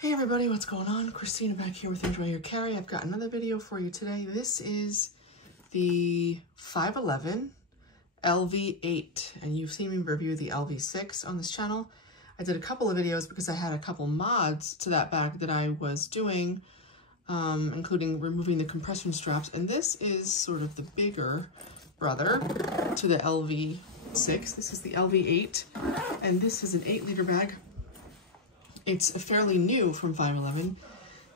Hey everybody, what's going on? Christina back here with Enjoy Your Carry. I've got another video for you today. This is the 511 LV8, and you've seen me review the LV6 on this channel. I did a couple of videos because I had a couple mods to that bag that I was doing, including removing the compression straps, and this is sort of the bigger brother to the LV6. This is the LV8, and this is an 8-liter bag. It's fairly new from 511.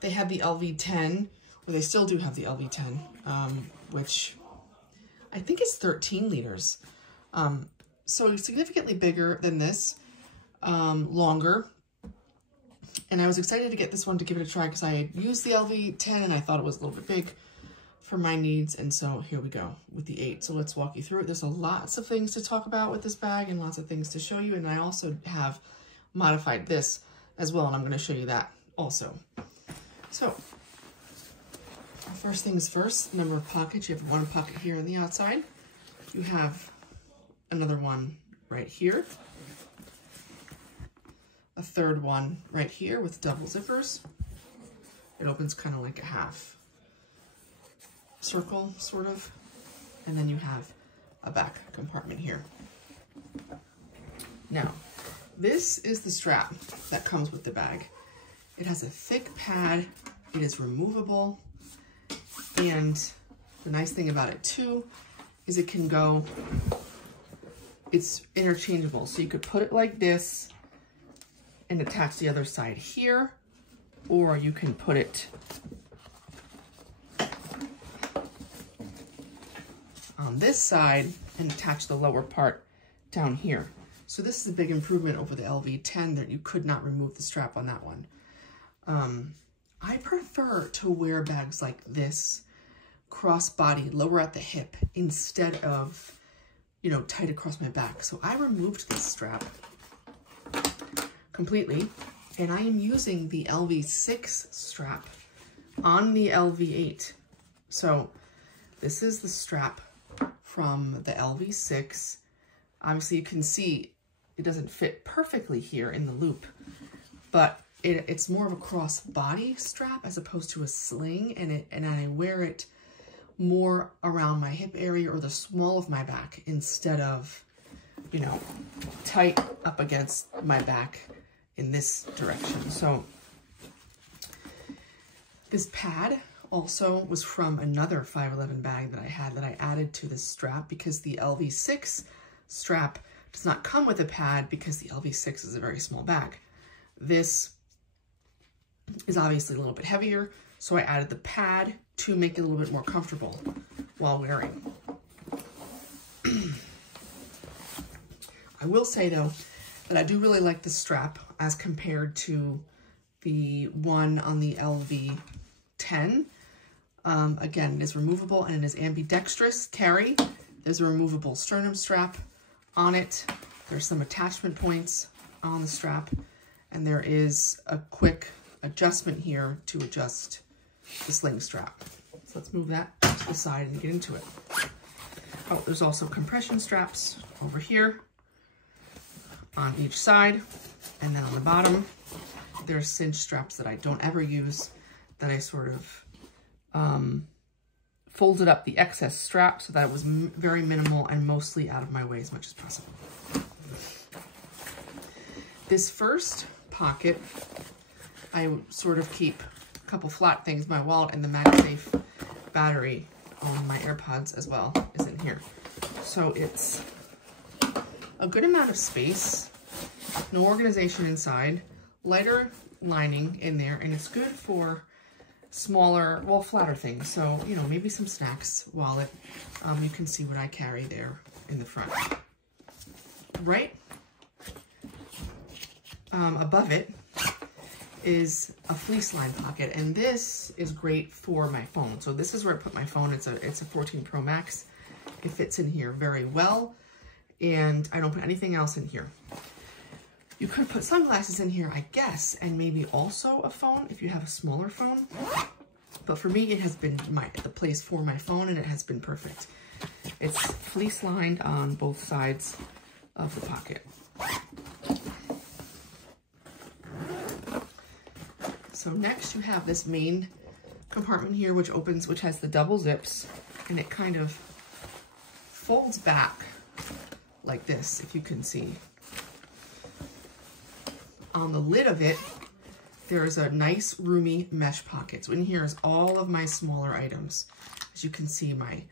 They had the LV10, or they still do have the LV10, which I think is 13 liters. So significantly bigger than this, longer. And I was excited to get this one to give it a try because I had used the LV10 and I thought it was a little bit big for my needs. And so here we go with the 8. So let's walk you through it. There's lots of things to talk about with this bag and lots of things to show you. And I also have modified this as well, and I'm going to show you that also. So, first things first, number of pockets. You have one pocket here on the outside. You have another one right here. A third one right here with double zippers. It opens kind of like a half circle, sort of. And then you have a back compartment here. Now, this is the strap that comes with the bag. It has a thick pad, it is removable, and the nice thing about it too is it can go, it's interchangeable. So you could put it like this and attach the other side here, or you can put it on this side and attach the lower part down here. So this is a big improvement over the LV10 that you could not remove the strap on that one. I prefer to wear bags like this, crossbody, lower at the hip, instead of, you know, tight across my back. So I removed this strap completely, and I am using the LV6 strap on the LV8. So this is the strap from the LV6. Obviously you can see it doesn't fit perfectly here in the loop, but it's more of a cross-body strap as opposed to a sling, and I wear it more around my hip area or the small of my back instead of, you know, tight up against my back in this direction. So this pad also was from another 511 bag that I had that I added to this strap because the LV6 strap does not come with a pad because the LV6 is a very small bag. This is obviously a little bit heavier, so I added the pad to make it a little bit more comfortable while wearing. I will say though that I do really like the strap as compared to the one on the LV10. Again, it is removable and it is ambidextrous carry. There's a removable sternum strap on it. There's some attachment points on the strap, and there is a quick adjustment here to adjust the sling strap. So let's move that to the side and get into it. Oh, there's also compression straps over here on each side, and then on the bottom there's cinch straps that I don't ever use, that I sort of folded up the excess strap so that it was very minimal and mostly out of my way as much as possible. This first pocket, I sort of keep a couple flat things, my wallet and the MagSafe battery on my AirPods as well is in here. So it's a good amount of space, no organization inside, lighter lining in there, and it's good for smaller, well, flatter things. So, you know, maybe some snacks, wallet. You can see what I carry there in the front. Right above it is a fleece line pocket, and this is great for my phone. So this is where I put my phone. It's a 14 Pro Max. It fits in here very well, and I don't put anything else in here. You could put sunglasses in here, I guess, and maybe also a phone if you have a smaller phone. But for me, it has been the place for my phone, and it has been perfect. It's fleece lined on both sides of the pocket. So next you have this main compartment here, which opens, which has the double zips, and it kind of folds back like this, if you can see. On the lid of it, there's a nice roomy mesh pocket. So in here is all of my smaller items. As you can see, my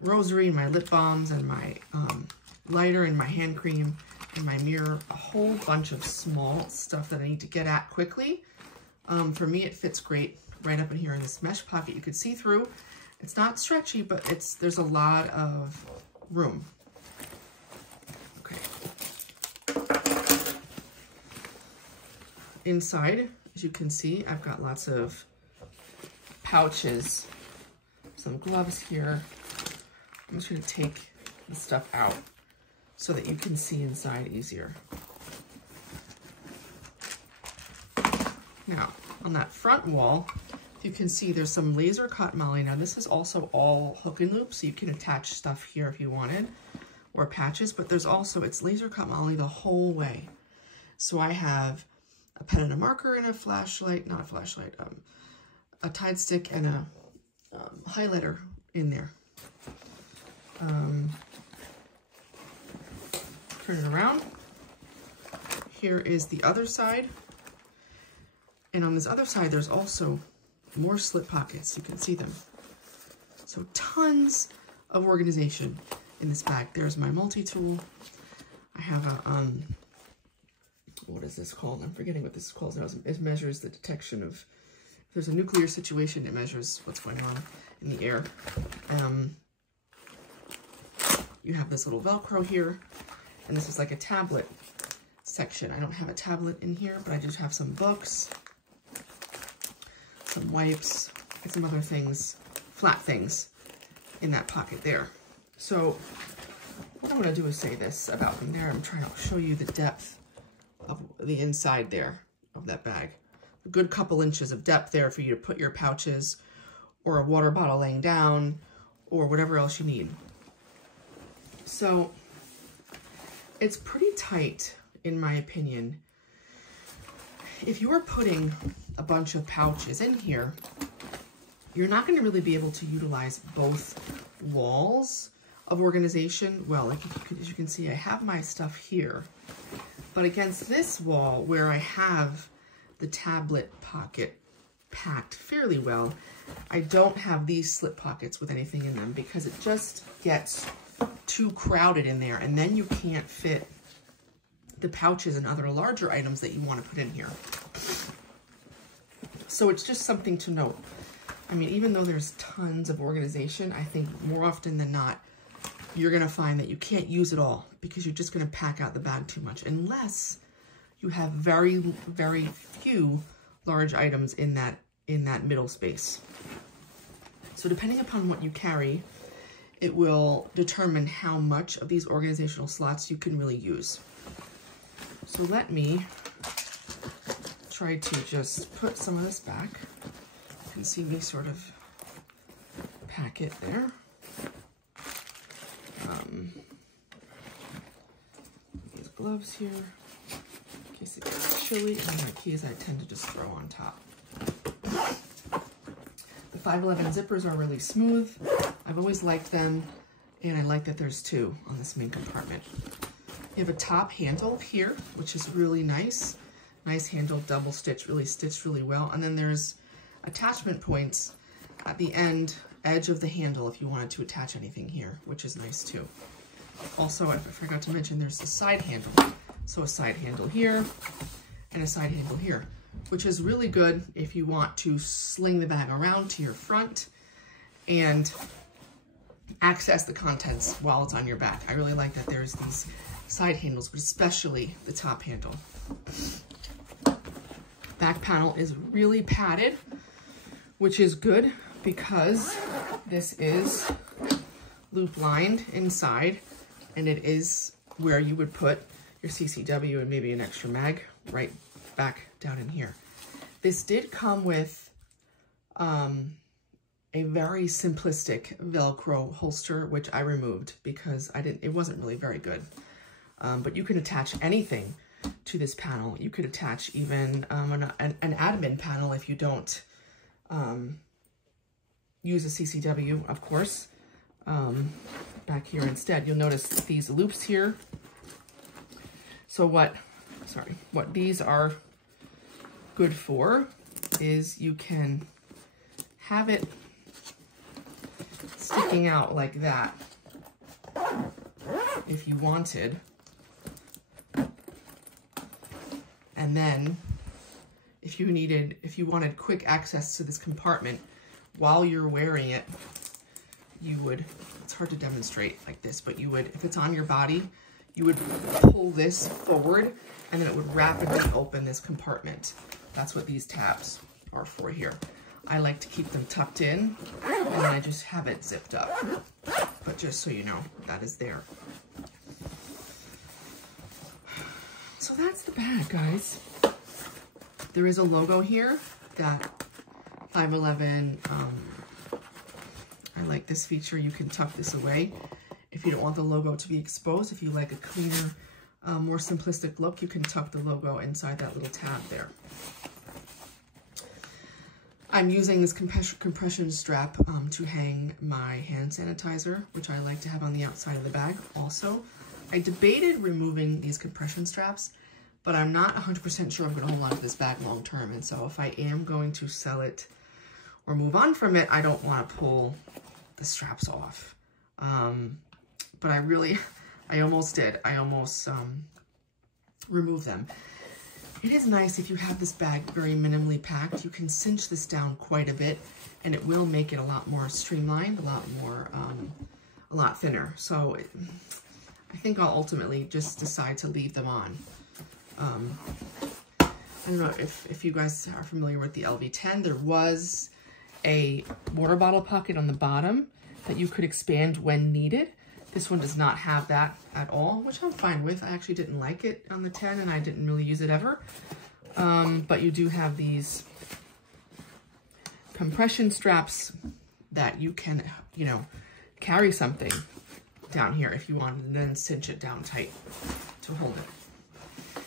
rosary, my lip balms, and my lighter, and my hand cream, and my mirror, a whole bunch of small stuff that I need to get at quickly. For me, it fits great right up in here in this mesh pocket. You could see through. It's not stretchy, but there's a lot of room. Okay. Inside, as you can see, I've got lots of pouches, some gloves here. I'm just going to take the stuff out so that you can see inside easier. Now, on that front wall, you can see there's some laser cut moly. Now, this is also all hook and loop, so you can attach stuff here if you wanted, or patches, but there's also, it's laser cut moly the whole way. So I have a pen and a marker and a flashlight, not a flashlight, a Tide stick and a highlighter in there. Turn it around. Here is the other side. And on this other side, there's also more slip pockets. You can see them. So tons of organization in this bag. There's my multi-tool. I have a, what is this called? I'm forgetting what this is called now. It measures the detection of, if there's a nuclear situation, it measures what's going on in the air. You have this little Velcro here, and this is like a tablet section. I don't have a tablet in here, but I just have some books, some wipes, and some other things, flat things in that pocket there. So what I'm going to do is say this about them there. I'm trying to show you the depth of the inside there of that bag. A good couple inches of depth there for you to put your pouches or a water bottle laying down or whatever else you need. So it's pretty tight, in my opinion. If you're putting a bunch of pouches in here, you're not going to really be able to utilize both walls of organization well. Like as you can see, I have my stuff here, but against this wall where I have the tablet pocket packed fairly well, I don't have these slip pockets with anything in them because it just gets too crowded in there, and then you can't fit the pouches and other larger items that you want to put in here. So it's just something to note. I mean, even though there's tons of organization, I think more often than not, you're going to find that you can't use it all because you're just going to pack out the bag too much, unless you have very, very few large items in that middle space. So depending upon what you carry, it will determine how much of these organizational slots you can really use. So let me try to just put some of this back. You can see me sort of pack it there. These gloves here, in case it gets chilly, and my keys I tend to just throw on top. The 511 zippers are really smooth. I've always liked them, and I like that there's two on this main compartment. You have a top handle here, which is really nice. Nice handle, double stitch, really stitched really well. And then there's attachment points at the edge of the handle if you wanted to attach anything here, which is nice too. Also, I forgot to mention, there's a side handle. So a side handle here and a side handle here, which is really good if you want to sling the bag around to your front and access the contents while it's on your back. I really like that there's these side handles, but especially the top handle. Back panel is really padded, which is good because this is loop lined inside, and it is where you would put your CCW and maybe an extra mag right back down in here. This did come with a very simplistic Velcro holster, which I removed because it wasn't really very good. But you can attach anything to this panel. You could attach even an admin panel if you don't use a CCW, of course. Back here instead, you'll notice these loops here. So what these are good for is you can have it sticking out like that if you wanted. And then if you wanted quick access to this compartment while you're wearing it, you would, it's hard to demonstrate like this, but you would, if it's on your body, you would pull this forward and then it would rapidly open this compartment. That's what these tabs are for here. I like to keep them tucked in and then I just have it zipped up. But just so you know, that is there. So that's the bag, guys. There is a logo here that 511, I like this feature. You can tuck this away if you don't want the logo to be exposed. If you like a cleaner, more simplistic look, you can tuck the logo inside that little tab there. I'm using this compression strap to hang my hand sanitizer, which I like to have on the outside of the bag also. I debated removing these compression straps, but I'm not 100% sure I'm going to hold on to this bag long term. And so if I am going to sell it or move on from it, I don't want to pull the straps off. But I almost did. I almost removed them. It is nice if you have this bag very minimally packed. You can cinch this down quite a bit and it will make it a lot more streamlined, a lot thinner. So I think I'll ultimately just decide to leave them on. I don't know if you guys are familiar with the LV10. There was a water bottle pocket on the bottom that you could expand when needed. This one does not have that at all, which I'm fine with. I actually didn't like it on the 10 and I didn't really use it ever. But you do have these compression straps that you can, you know, carry something down here if you want, and then cinch it down tight to hold it.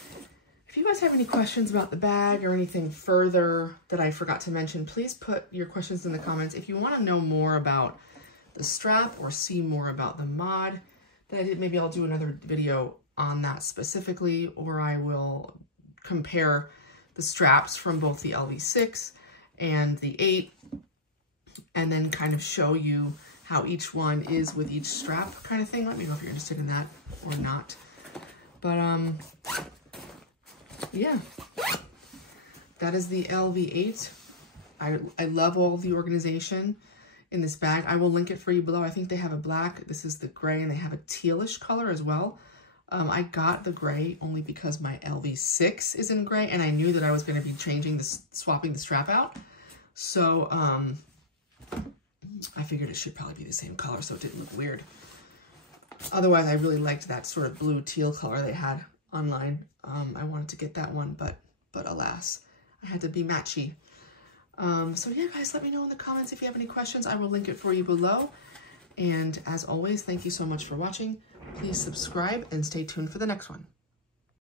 If you guys have any questions about the bag or anything further that I forgot to mention, please put your questions in the comments. If you want to know more about the strap or see more about the mod that I did, maybe I'll do another video on that specifically, or I will compare the straps from both the LV6 and the 8 and then kind of show you how each one is with each strap kind of thing. Let me know if you're interested in that or not. But yeah, that is the LV8. I love all the organization in this bag. I will link it for you below. I think they have a black, this is the gray, and they have a tealish color as well. I got the gray only because my LV6 is in gray and I knew that I was going to be swapping the strap out. So I figured it should probably be the same color so it didn't look weird. Otherwise, I really liked that sort of blue teal color they had online. I wanted to get that one, but alas, I had to be matchy. So yeah, guys, let me know in the comments if you have any questions. I will link it for you below. And as always, thank you so much for watching. Please subscribe and stay tuned for the next one.